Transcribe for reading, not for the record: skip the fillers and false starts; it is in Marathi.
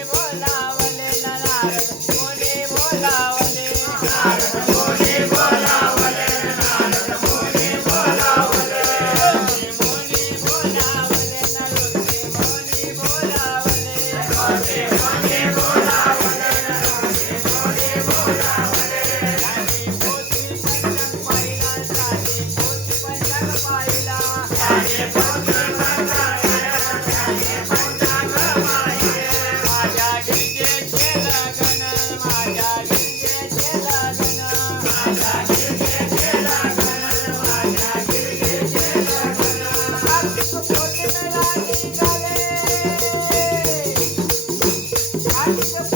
बोलावले नारद मुनी बोलावले नारद मुनी बोलावले नारद मुनी बोलावले मुनी बोलावले नारद मुनी बोलावले मुनी बोलावले नारद मुनी बोलावले आणि पोथी पंचांग पाहिला साधी पोथी पंचांग पाहिला साधी पोथी Happy